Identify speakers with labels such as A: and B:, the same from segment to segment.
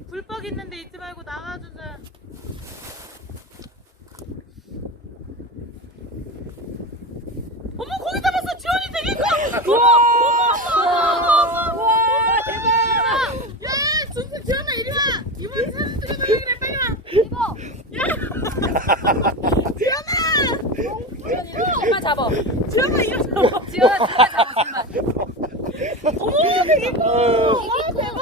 A: 불뻑 있는데 있지 말고 나가주자. 어머 고기 잡았어. 지원이 되게 커. 어머 대박. 야 준수 지원아 이리 와. 이번 사진 찍어달라 그래 빨리 와.
B: 이거.
A: 야 지원아.
B: 손만 잡아.
A: 지원아 이거 잡아.
B: 지원아 손만 잡아 손만.
A: 어머 되게 커. 와 대박.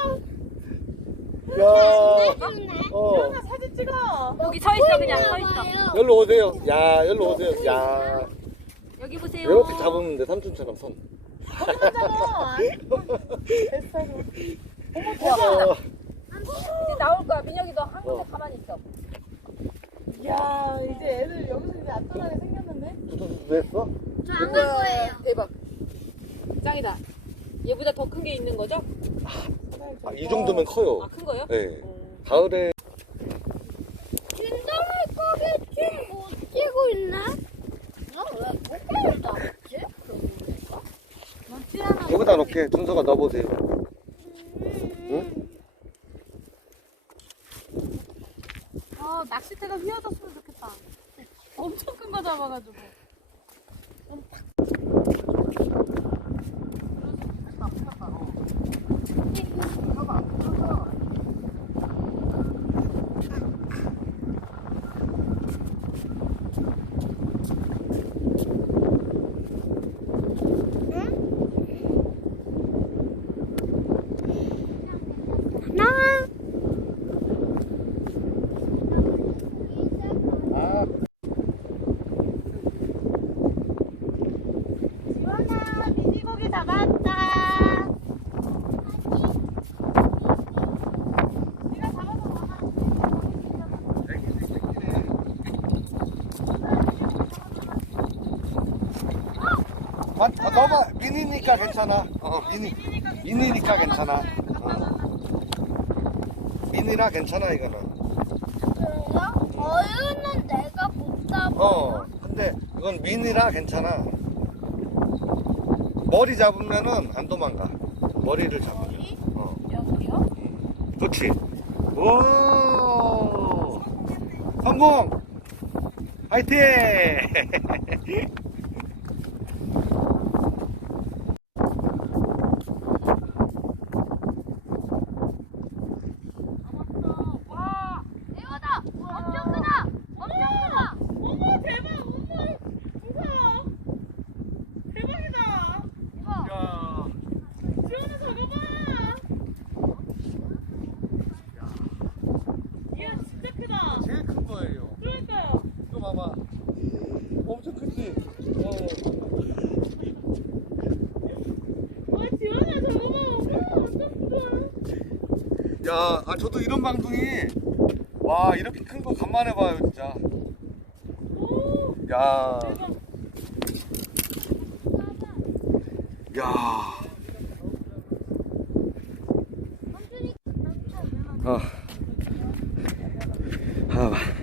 C: 야,
A: 지원아 사진 찍어.
B: 여기 서 있어 그냥 서 있어.
C: 여기로 오세요. 야, 여기로 오세요. 야,
B: 여기 보세요.
C: 이렇게 잡으면 돼, 삼촌처럼 손.
A: 거기만 잡아. 됐어. 어머 대박.
C: 어,
B: 이제 나올 거야. 민혁이 너 한 군데 가만히 있어.
A: 야 이제 애들 여기서 이제 안 떠나게 생겼는데?
C: 두두두 됐어?
B: 저 안 갈 거예요. 대박. 짱이다. 얘보다 더 큰 게 있는 거죠?
C: 아, 이 정도면 커요.
B: 아 큰 거요?
C: 네. 가을에
D: 진짜로 거기 못 찍고 있나? 왜 고개를 안 찍지?
C: 여기다 놓게. 준서가 넣어보세요. 응?
A: 낚싯대가 휘어졌으면 좋겠다. 엄청 큰 거 잡아가지고.
C: 아,
A: 지원아 미니고기 잡았다. 네가 잡아서 먹어.
C: 넣어봐. 미니니까 괜찮아. 미니니까 괜찮아. 미니라 괜찮아, 이거는.
D: 그래요? 어유는 내가 못 잡아.
C: 근데 이건 미니라 괜찮아. 머리 잡으면은 안 도망가. 머리를 잡으면.
A: 여기요?
C: 그렇지. 오! 성공! 화이팅!
D: 이거다. 엄청 크다. 엄청 크다.
A: 어머 대박. 어머 무서워. 대박이다.
C: 야,
A: 지원아 잡아봐. 이야 진짜 크다.
C: 제일 큰 거예요.
A: 그러니까요.
C: 이거 봐봐. 엄청 크지?
A: 와 지원아 잡아봐. 어머 완전 크다.
C: 야, 저도 이런 방송이 와, 이렇게 큰 거 간만에 봐요, 진짜.
A: 오
C: 야,
A: 대박.
C: 야. 아, 봐.